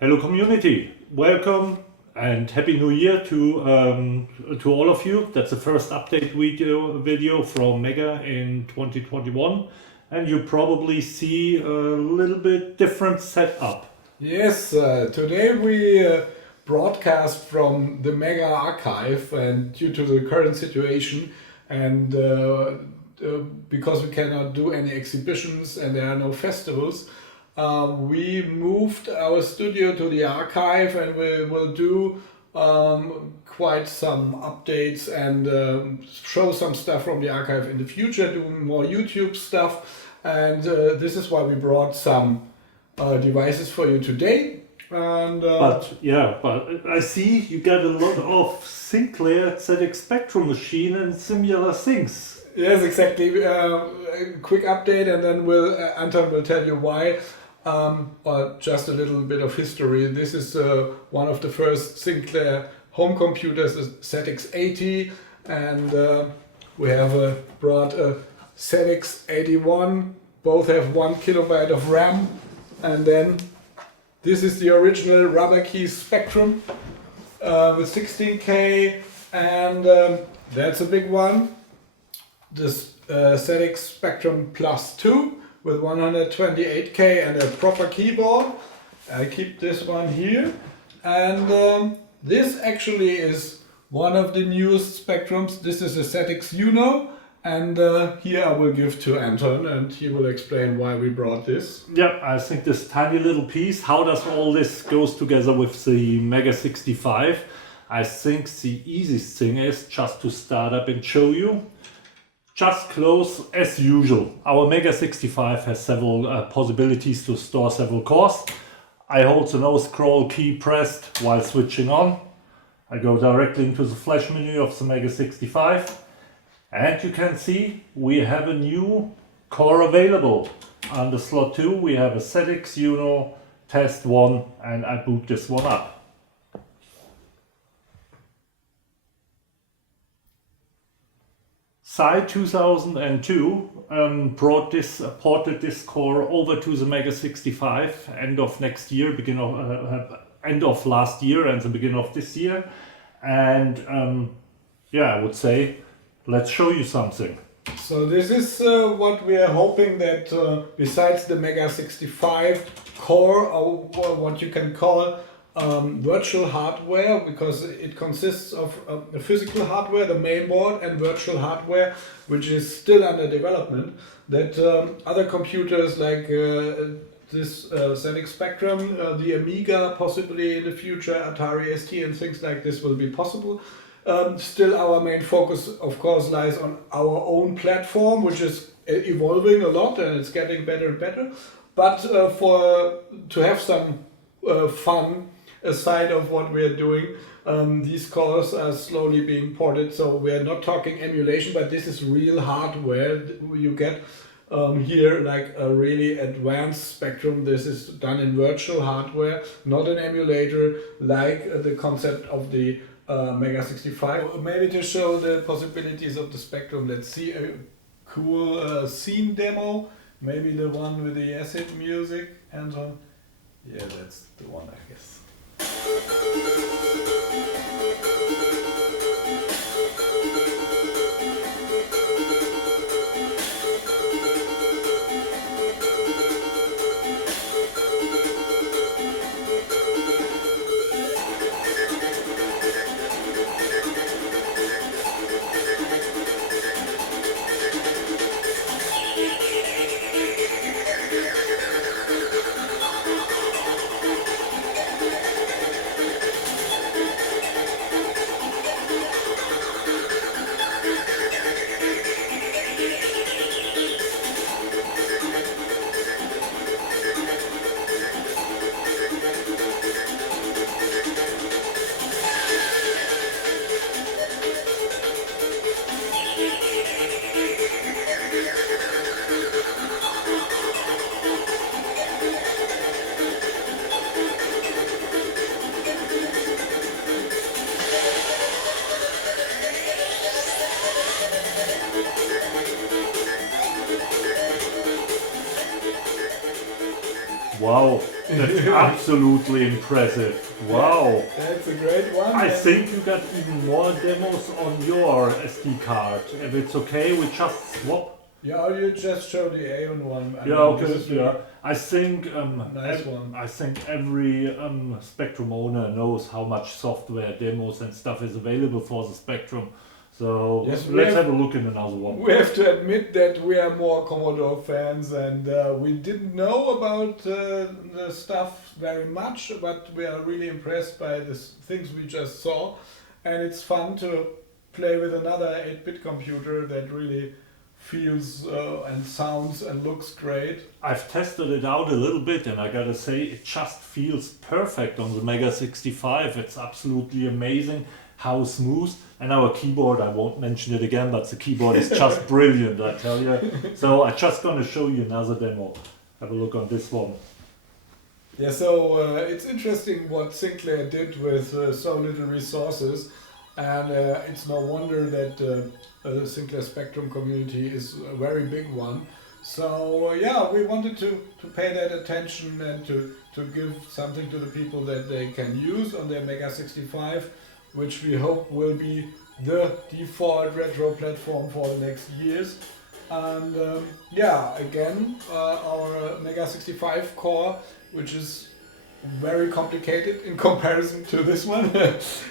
Hello community, welcome and Happy New Year to all of you. That's the first update video from Mega in 2021, and you probably see a little bit different setup. Yes, today we broadcast from the Mega archive, and due to the current situation and because we cannot do any exhibitions and there are no festivals, we moved our studio to the archive, and we will do quite some updates and show some stuff from the archive in the future, do more YouTube stuff, and this is why we brought some devices for you today. And but I see you got a lot of Sinclair ZX Spectrum machine and similar things. Yes, exactly. A quick update, and then Anton will tell you why. Just a little bit of history. This is one of the first Sinclair home computers, the ZX80, and we have brought a ZX81. Both have 1 kilobyte of RAM, and then this is the original rubber key Spectrum with 16K, and that's a big one. This ZX Spectrum Plus 2 with 128K and a proper keyboard. I keep this one here, and this actually is one of the newest Spectrums. This is a ZXuno, and here I will give to Anton, and he will explain why we brought this. Yeah, I think this tiny little piece, how does all this goes together with the MEGA65? I think the easiest thing is just to start up and show you. Just close as usual. Our MEGA65 has several possibilities to store several cores. I hold the no scroll key pressed while switching on. I go directly into the flash menu of the MEGA65, and you can see we have a new core available. Under slot 2 we have a ZXuno test 1, and I boot this one up. Side 2002 ported this core over to the MEGA65 end of next year, end of last year and the beginning of this year, and I would say let's show you something. So this is what we are hoping that besides the MEGA65 core, or what you can call virtual hardware, because it consists of physical hardware, the main board, and virtual hardware, which is still under development, that other computers like this ZX Spectrum, the Amiga, possibly in the future, Atari ST and things like this will be possible. Still our main focus, of course, lies on our own platform, which is evolving a lot and it's getting better and better. But to have some fun aside of what we are doing, these cores are slowly being ported, so we are not talking emulation, but this is real hardware. You get here like a really advanced Spectrum. This is done in virtual hardware, not an emulator like the concept of the MEGA65. Maybe to show the possibilities of the Spectrum, let's see a cool scene demo, maybe the one with the acid music, and yeah, that's the one, I guess. Wow, that's absolutely impressive. Wow. That's a great one. I think you got even more demos on your SD card. If it's okay, we just swap. Yeah, you just show the AEON one. I Yeah, mean, okay, this is yeah. I think nice one. I think every Spectrum owner knows how much software demos and stuff is available for the Spectrum. So Yes, let's have a look in another one. We have to admit that we are more Commodore fans, and we didn't know about the stuff very much, but we are really impressed by the things we just saw. And it's fun to play with another 8-bit computer that really feels and sounds and looks great. I've tested it out a little bit, and I gotta say it just feels perfect on the MEGA65. It's absolutely amazing how smooth. And our keyboard, I won't mention it again, but the keyboard is just brilliant, I tell you. So I'm just gonna show you another demo. Have a look on this one. Yeah, so it's interesting what Sinclair did with so little resources, and it's no wonder that the Sinclair Spectrum community is a very big one. So yeah, we wanted to pay that attention and to give something to the people that they can use on their MEGA65, which we hope will be the default retro platform for the next years. And yeah, again, our MEGA65 core, which is very complicated in comparison to this one,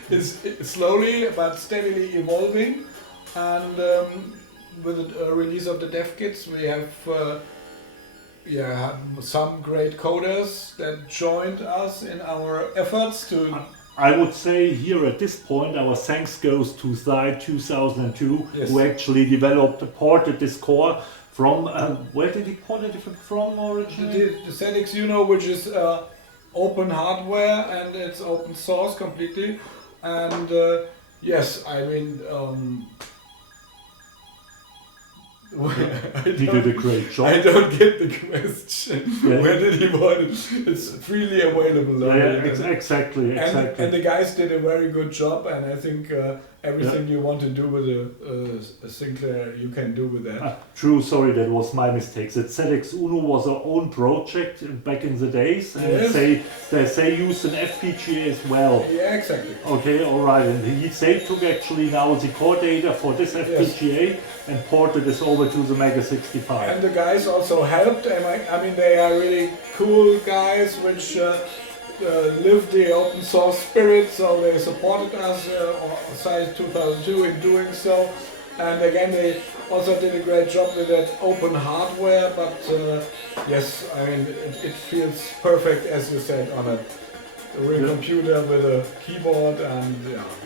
is slowly but steadily evolving. And with the release of the dev kits, we have some great coders that joined us in our efforts to. I would say here at this point our thanks goes to ZeHa 2002, Yes. who actually ported this core from, where did he port it from originally? The ZXuno, which is open hardware and it's open source completely. And yes, I mean, He did a great job. I don't get the question. Yeah. Where did he want it? It's freely available. Exactly. And the guys did a very good job, and I think everything you want to do with a Sinclair, you can do with that. True, sorry, that was my mistake. That ZXuno was our own project back in the days, and Yes. they used an FPGA as well. Yeah, exactly. Okay, alright, and they took actually now the core data for this FPGA and ported this over to the MEGA65. And the guys also helped, and I mean they are really cool guys which live the open source spirit, so they supported us on Site 2002 in doing so. And again, they also did a great job with that open hardware, but yes, I mean it feels perfect, as you said, on a real computer with a keyboard, and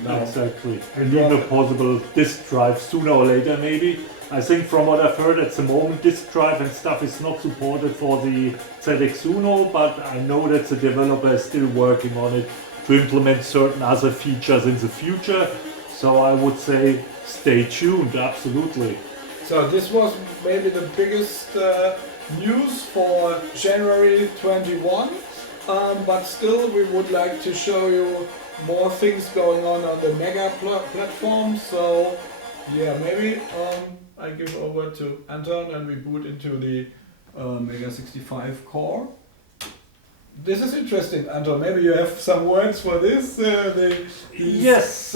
now exactly. And even a possible disk drive sooner or later, maybe. I think from what I've heard at the moment, disk drive and stuff is not supported for the ZXuno, but I know that the developer is still working on it to implement certain other features in the future. So I would say stay tuned, absolutely. So this was maybe the biggest news for January 21. But still, we would like to show you more things going on the Mega platform. So, yeah, maybe I give over to Anton and we boot into the MEGA65 core. This is interesting, Anton. Maybe you have some words for this. Yes,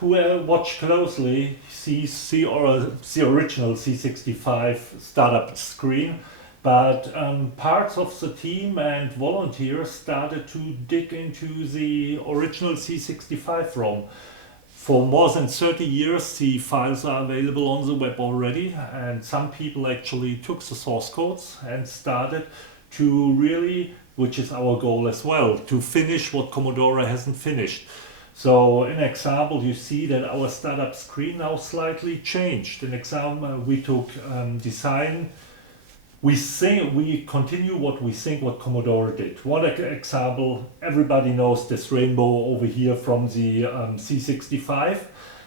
who watch closely sees the original C65 startup screen. But parts of the team and volunteers started to dig into the original C65 ROM. For more than 30 years, the files are available on the web already, and some people actually took the source codes and started to really, which is our goal as well, to finish what Commodore hasn't finished. So in example, you see that our startup screen now slightly changed. In example, we took design. We continue what Commodore did. One example, everybody knows this rainbow over here from the C65,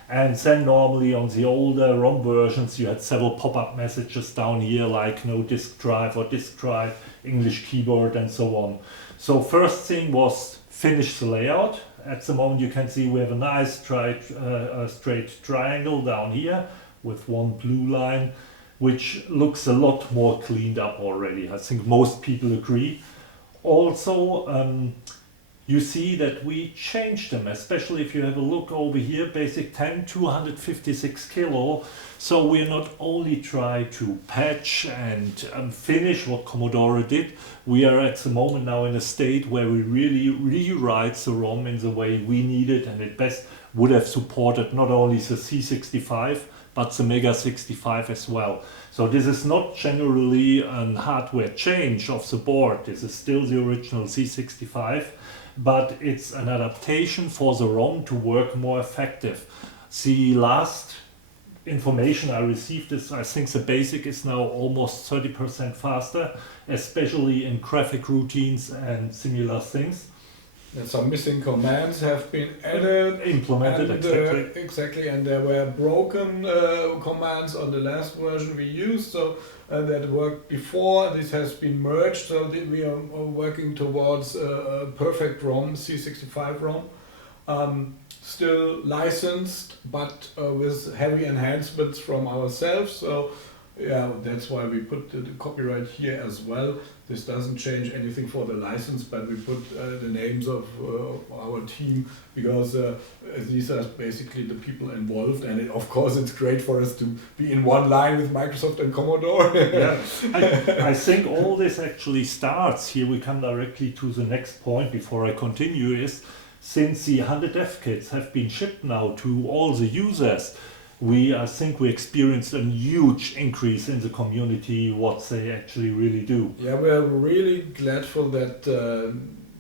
and then normally on the older ROM versions you had several pop-up messages down here like no disk drive or disk drive, English keyboard and so on. So first thing was finish the layout. At the moment you can see we have a nice straight triangle down here with one blue line. which looks a lot more cleaned up already. I think most people agree. Also, you see that we changed them, especially if you have a look over here, basic 10, 256 kilo. So we're not only trying to patch and finish what Commodore did, we are at the moment now in a state where we really rewrite the ROM in the way we need it, and it best would have supported not only the C65, but the MEGA65 as well. So this is not generally a hardware change of the board, this is still the original C65, but it's an adaptation for the ROM to work more effective. The last information I received is I think the basic is now almost 30% faster, especially in graphic routines and similar things. And some missing commands have been added, implemented, and, exactly, and there were broken commands on the last version we used, so that worked before. This has been merged, so we are working towards a perfect ROM, C65 ROM. Still licensed, but with heavy enhancements from ourselves. So yeah, that's why we put the copyright here as well. This doesn't change anything for the license, but we put the names of our team because these are basically the people involved, and of course it's great for us to be in one line with Microsoft and Commodore. Yeah, I think all this actually starts, here we come directly to the next point before I continue, is since the 100 dev kits have been shipped now to all the users, I think we experienced a huge increase in the community, what they actually really do. Yeah, we're really gladful that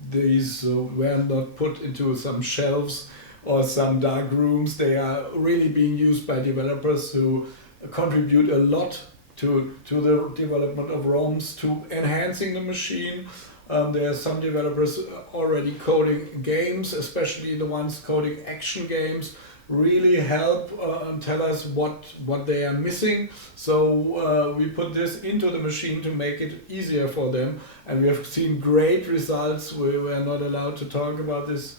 these were not put into some shelves or some dark rooms. They are really being used by developers who contribute a lot to the development of ROMs, to enhancing the machine. There are some developers already coding games, especially the ones coding action games, really help and tell us what they are missing. So we put this into the machine to make it easier for them, and we have seen great results. We were not allowed to talk about this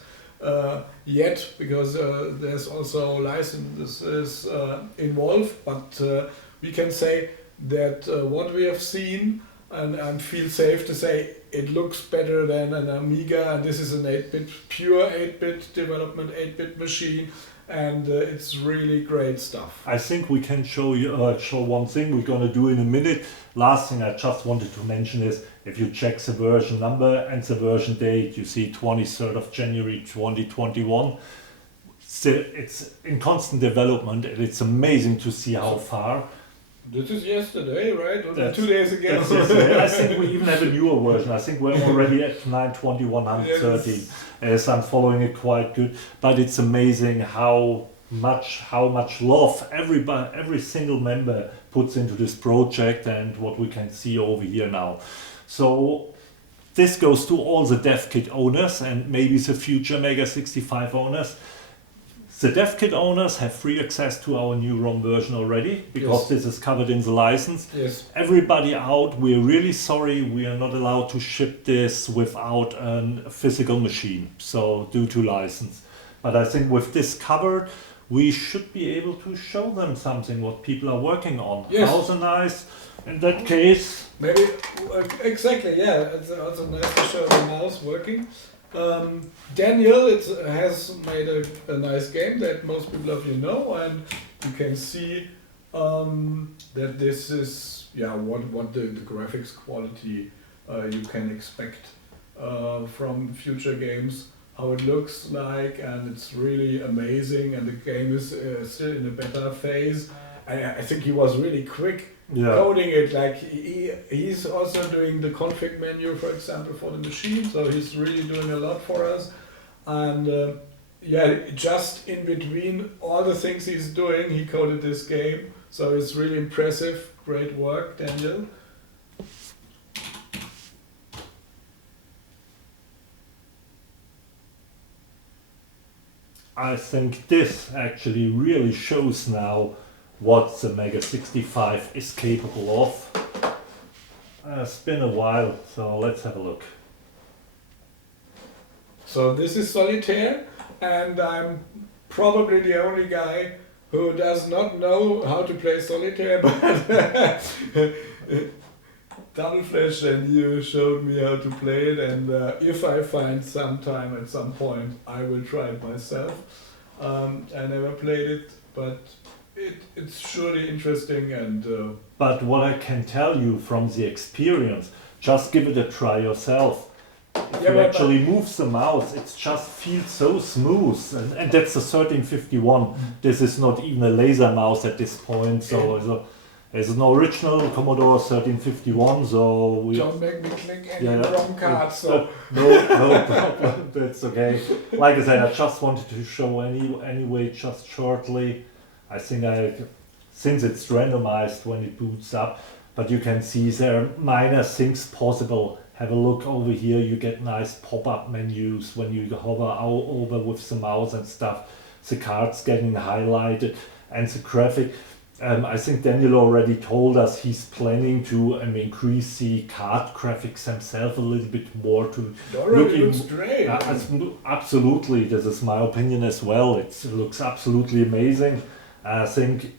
yet because there's also licenses involved, but we can say that what we have seen, and feel safe to say it looks better than an Amiga, and this is an 8-bit, pure 8-bit development, 8-bit machine, and it's really great stuff. I think we can show one thing we're going to do in a minute. Last thing I just wanted to mention is if you check the version number and the version date, you see 23rd of January 2021. So it's in constant development, and it's amazing to see how far. This is yesterday, right? Or 2 days ago? That's yesterday. I think we even have a newer version. I think we're already at 920/113. Yes. As I'm following it quite good. But it's amazing how much love every single member puts into this project, and what we can see over here now. So this goes to all the dev kit owners and maybe the future MEGA65 owners. The dev kit owners have free access to our new ROM version already, because Yes. this is covered in the license. Yes. Everybody out, we're really sorry, we are not allowed to ship this without a physical machine, so due to license. But I think with this covered, we should be able to show them something what people are working on. Yes. Also nice, in that case. Maybe, exactly, yeah, it's also nice to show the mouse working. Daniel has made a nice game that most people of you know, and you can see that this is what the graphics quality you can expect from future games, how it looks like, and it's really amazing, and the game is still in a beta phase. I think he was really quick coding it, like he's also doing the config menu, for example, for the machine, so he's really doing a lot for us. And just in between all the things he's doing, he coded this game, so it's really impressive. Great work, Daniel. I think this actually really shows now what the MEGA65 is capable of. It's been a while, so let's have a look. So this is Solitaire, and I'm probably the only guy who does not know how to play Solitaire, but Double Flash, and you showed me how to play it, and if I find some time at some point, I will try it myself. I never played it, but it's surely interesting. And but what I can tell you from the experience, just give it a try yourself. If you actually move the mouse, it just feels so smooth, and that's a 1351. This is not even a laser mouse at this point, so it's an original Commodore 1351. So we don't make me click any ROM cards. So no problem. That's okay. Like I said, I just wanted to show anyway, just shortly. I think since it's randomized when it boots up, but you can see there are minor things possible. Have a look over here, you get nice pop-up menus when you hover over with the mouse and stuff. The cards getting highlighted and the graphic. I think Daniel already told us he's planning to increase the card graphics himself a little bit more to looks great. Absolutely, this is my opinion as well. It looks absolutely amazing. I think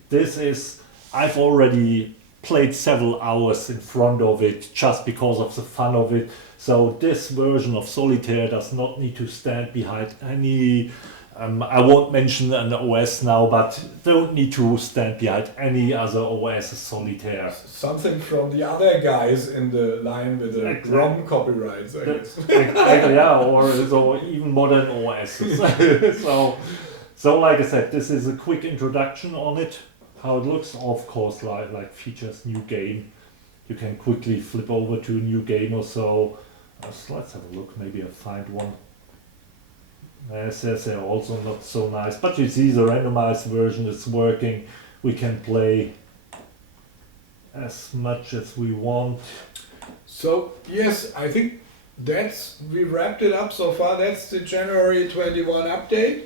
I've already played several hours in front of it just because of the fun of it. So this version of Solitaire does not need to stand behind any, I won't mention an OS now, but don't need to stand behind any other OS as Solitaire. Something from the other guys in the line with the ROM copyrights, I guess. Exactly, yeah, or even modern OSs. so like I said, this is a quick introduction on it. How it looks, of course, like features new game. You can quickly flip over to a new game or so. Let's have a look, maybe I'll find one. They're also not so nice, but you see the randomized version is working. We can play as much as we want. So yes, I think we wrapped it up so far. That's the January 21 update.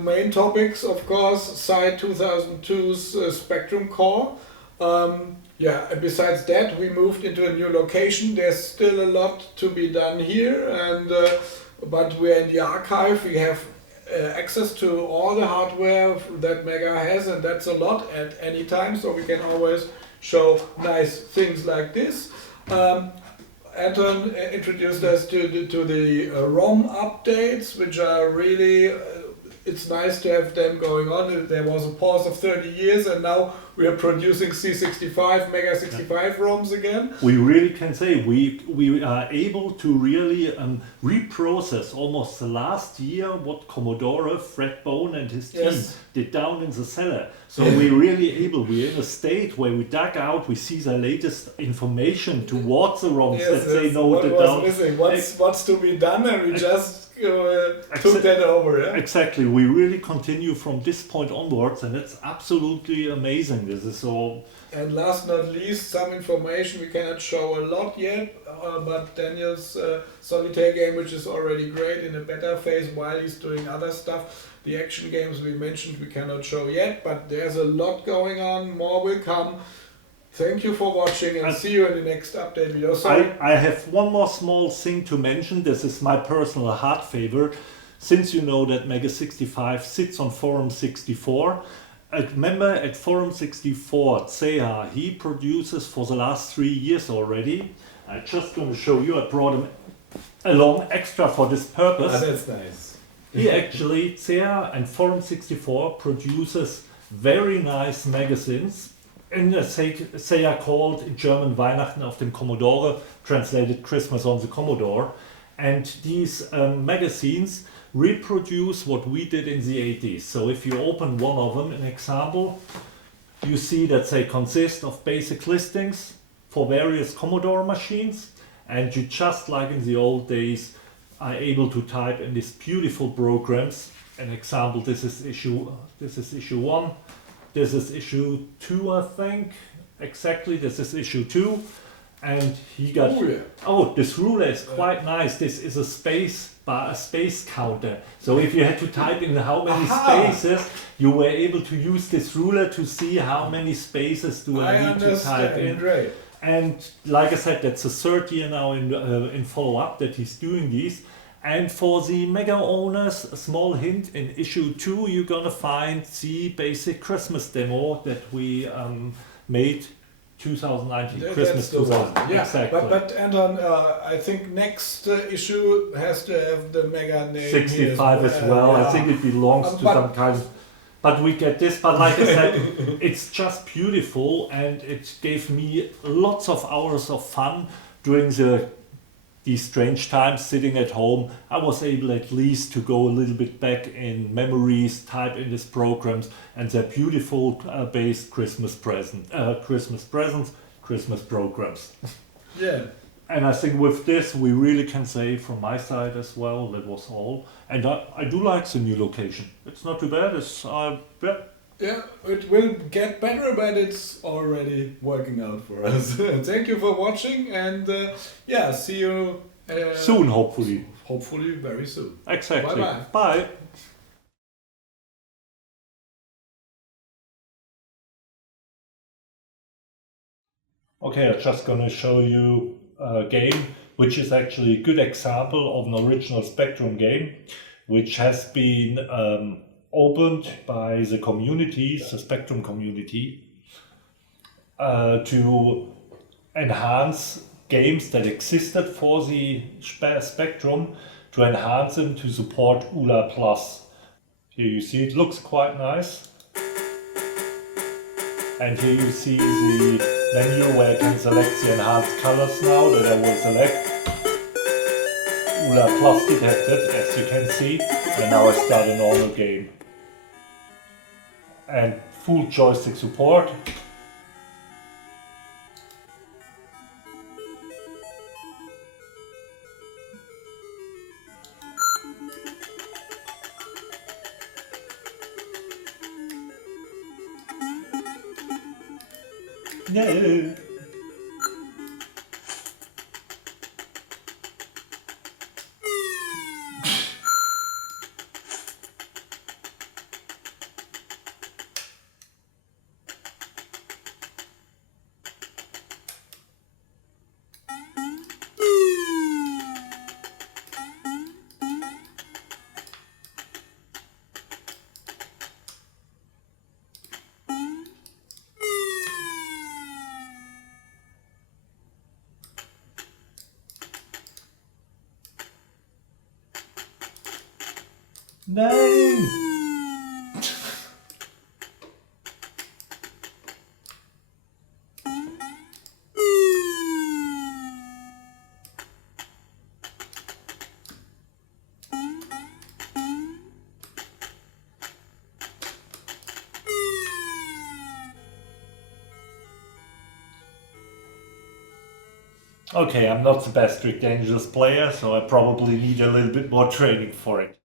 Main topics, of course, Side 2002's Spectrum Core. Besides that, we moved into a new location. There's still a lot to be done here, but we're in the archive. We have access to all the hardware that Mega has, and that's a lot at any time, so we can always show nice things like this. Anton introduced us to the ROM updates, which are really... it's nice to have them going on. There was a pause of 30 years, and now we are producing C65, MEGA65 ROMs again. We really can say we are able to really reprocess almost the last year what Commodore, Fred Bone and his team did down in the cellar. So we're we're in a state where we dug out, we see the latest information towards the ROMs that they noted down. Missing? What's to be done, and we just took that over. Yeah? Exactly, we really continue from this point onwards, and it's absolutely amazing. This is all. And last not least, some information we cannot show a lot yet, but Daniel's Solitaire game, which is already great in a beta phase while he's doing other stuff. The action games we mentioned we cannot show yet, but there's a lot going on, more will come. Thank you for watching, and see you in the next update video. I have one more small thing to mention. This is my personal heart favorite. Since you know that MEGA65 sits on Forum 64, a member at Forum 64, ZeHa, he produces for the last 3 years already. I'm just going to show you, I brought him along extra for this purpose. That's nice. He actually, ZeHa and Forum 64 produces very nice magazines. And they are called in German Weihnachten auf dem Commodore, translated Christmas on the Commodore. And these magazines reproduce what we did in the 80s. So if you open one of them, an example, you see that they consist of basic listings for various Commodore machines. And you just like in the old days are able to type in these beautiful programs. An example, this is issue 1. This is issue 2, I think. Exactly, this is issue 2. And he got... this ruler is quite nice. This is a space counter. So if you had to type in how many spaces, you were able to use this ruler to see how many spaces do I need to type in. Great. And like I said, that's the third year now in follow-up that he's doing these. And for the Mega owners, a small hint, in issue 2 you're gonna find the basic Christmas demo that we made 2019, Christmas That's the one. 2000. Yeah, Exactly. but Anton, I think next issue has to have the Mega name 65 here as well. I yeah. think it belongs to But- some kind. But we get this. But like I said, it's just beautiful, and it gave me lots of hours of fun during these strange times sitting at home. I was able at least to go a little bit back in memories, type in these programs, and they're beautiful based Christmas presents, Christmas programs. Yeah. And I think with this, we really can say from my side as well, that was all. And I do like the new location. It's not too bad. It's, yeah. Yeah, it will get better, but it's already working out for us. Thank you for watching, and yeah, see you Soon, hopefully. hopefully very soon. Exactly. Bye-bye. Bye. Okay, I'm just gonna show you a game which is actually a good example of an original Spectrum game, which has been opened by the community, the Spectrum community, to enhance games that existed for the Spectrum, to enhance them to support ULA Plus. Here you see it looks quite nice. And here you see the menu where I can select the enhanced colors now that I will select. ULA Plus detected, as you can see. And now I start a normal game. And full joystick support. Yeah. Nein! Okay, I'm not the best Strict Angels player, so I probably need a little bit more training for it.